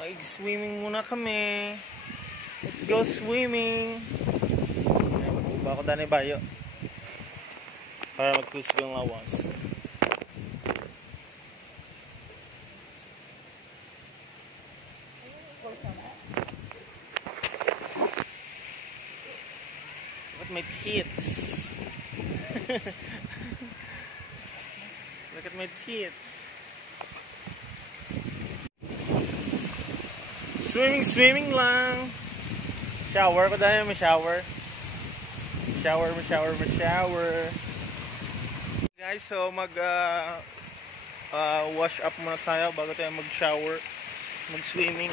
Mag-swimming muna kami. Let's go swimming. Mag-uba ako dani bayo. Para mag-kusgo yung lawas. Look at my tits. Look at my tits. Swimming lang. Shower ko dahil may shower. Shower. Guys, so wash up muna tayo bago tayo mag-shower, mag-swimming.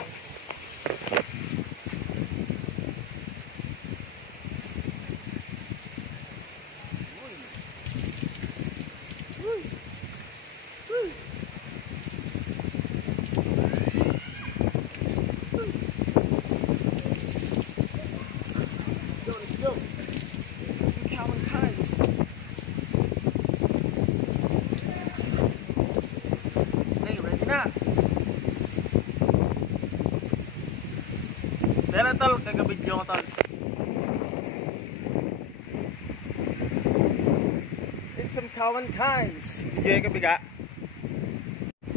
Dala tol, kagabidyo ko tol. It's some common kinds. Video yung kabiga.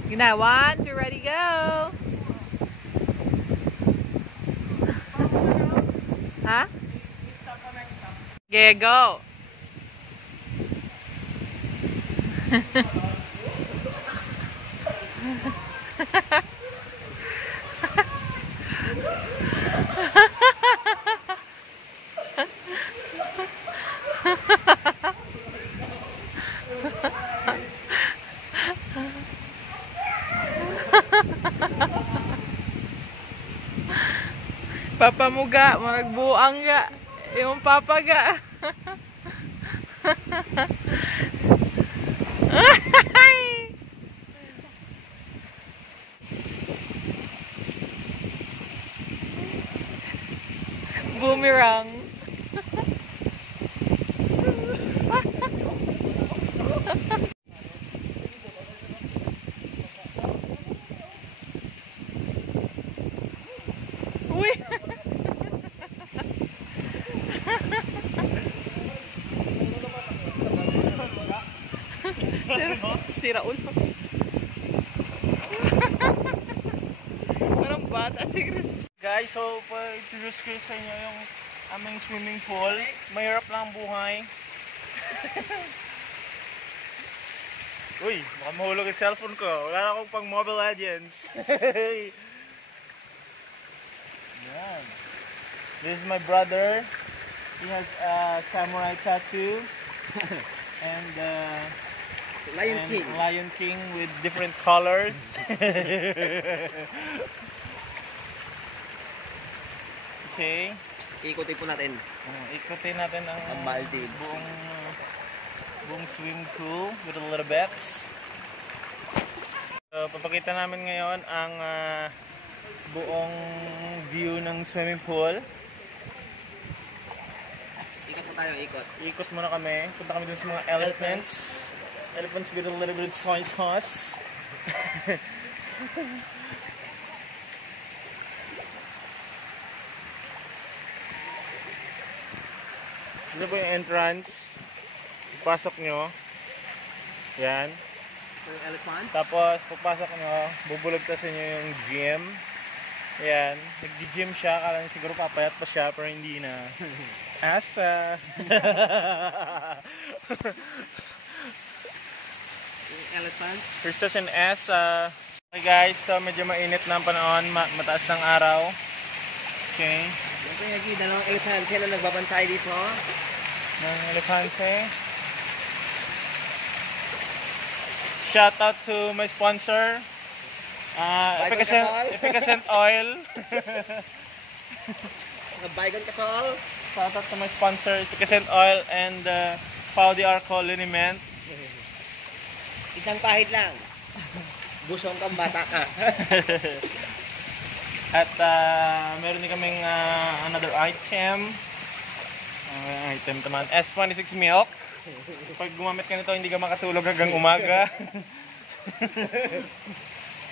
You know, 1, 2, ready, go! Huh? Yeah, go! Papamuga, managbuang ga. Yung papaga. Boomerang. Uy. Sira ulo. Parang bata siguro. Guys, so pa-introduce ko sa inyo yung aming swimming pool. Mahirap lang ang buhay. Uy, baka mahulog yung cellphone ko. Wala na akong pang Mobile Legends. Yan. This is my brother. He has a samurai tattoo. And Lion King with different colors. Okay. Ikutin po natin. Ikutin natin ang Maldives. buong swimming pool with a little bits. So, papakita namin ngayon ang buong view ng swimming pool. Ikot po tayo, ikot. Ikot muna kami. Punta kami dun sa mga elephants. Elephants with a little bit of soy sauce. Ito po yung entrance. Pasok nyo. Yan. Yung elephants? Tapos, pagpasok nyo, bubulagtasin nyo yung gym. Yan. Nag-gym siya. Kala nyo siguro papayat pa siya, pero hindi na. Asa. Yung elephants? You're such an asa. Okay guys, so medyo mainit na ang panahon. Mataas ng araw. Okay. Yan po yung dalawang elephants na nagbabantay dito. Ng elefante. Shout out to my sponsor. Efficacent Oil. Baygon Kasol. Shout out to my sponsor, Efficacent Oil and Pau de Arco Liniment. Isang pahit lang. Busong kang bata ka. At meron din kaming another item. Item naman, S26 milk. Pag gumamit ka nito, hindi ka makatulog hanggang umaga.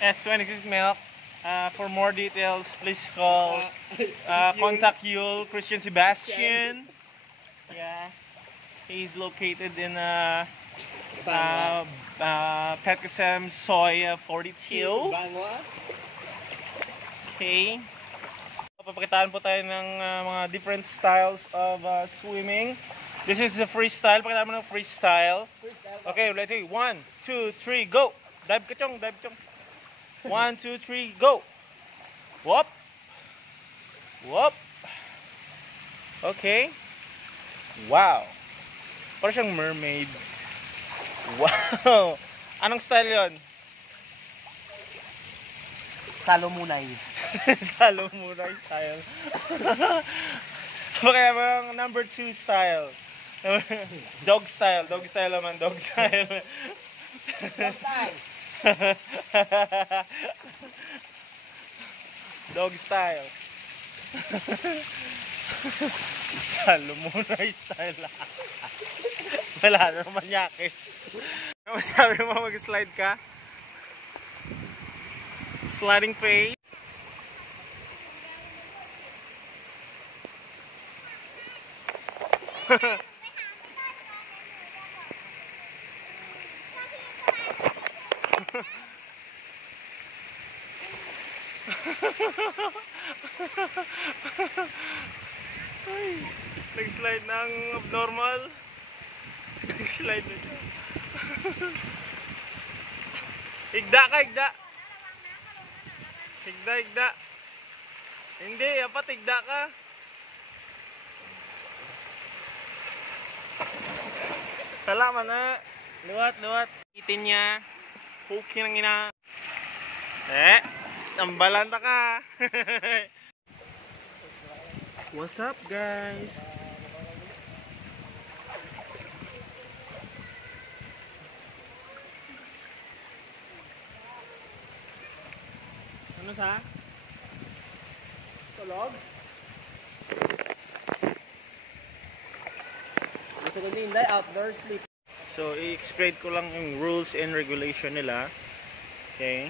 S26 milk. For more details, please call, contact Yul Christian Sebastian. Yeah, he's located in Petkasem Soy 42. Bangwa. Okay. Papakitaan po tayo ng mga different styles of swimming. This is the freestyle. Pakitaan mo ng freestyle. Okay, ready? 1, 2, 3, go! Dive ka chong, dive chong. 1, 2, 3, go! Whoop! Whoop! Okay. Wow! Parang siyang mermaid. Wow! Anong style yon? Salomunay. Salomunay style. Okay, mga number 2 style. Dog style. Dog style naman. Dog style. Dog style. Salomunay style. Wala naman yakis. Ano sabi mo, mag-slide ka? Sliding phase. Ay, nag-slide ng abnormal. Nag-slide na siya. Higda ka, higda. Higda, higda. Hindi, dapat higda ka. Salamat na. Luwat, luwat. Itin niya. Puki ng ina. Tambalan ta ka. What's up, guys? Ano sa? Tulog? Gusto ko din, outdoor sleep. So, i-explain ko lang yung rules and regulation nila. Okay?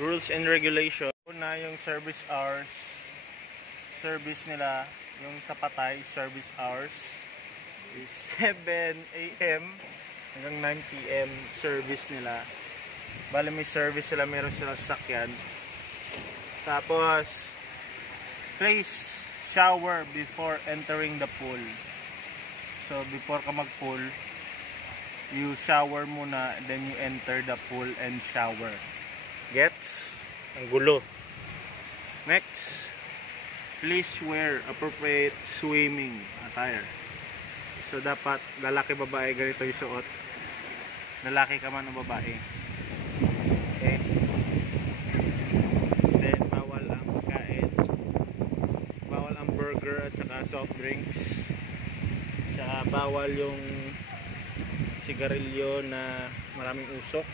Rules and regulation. Una, yung service hours. Service nila, yung sa Patay, service hours is 7 AM hanggang 9 PM service nila. Bale, may service sila, meron silang sasakyan. Tapos, please shower before entering the pool. So, before ka mag-pool, you shower muna, then you enter the pool and shower. Gets? Ang gulo. Next, please wear appropriate swimming attire. So, dapat lalaki, babae, ganito yung suot. Lalaki ka man o babae. Okay? Then, bawal ang pagkain. Bawal ang burger at saka soft drinks. Tsaka bawal yung sigarilyo na maraming usok.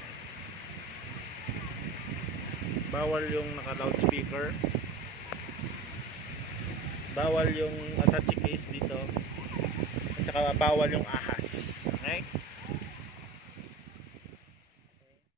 Bawal yung naka-loudspeaker. Bawal yung attache case dito. At saka bawal yung ahas. Okay?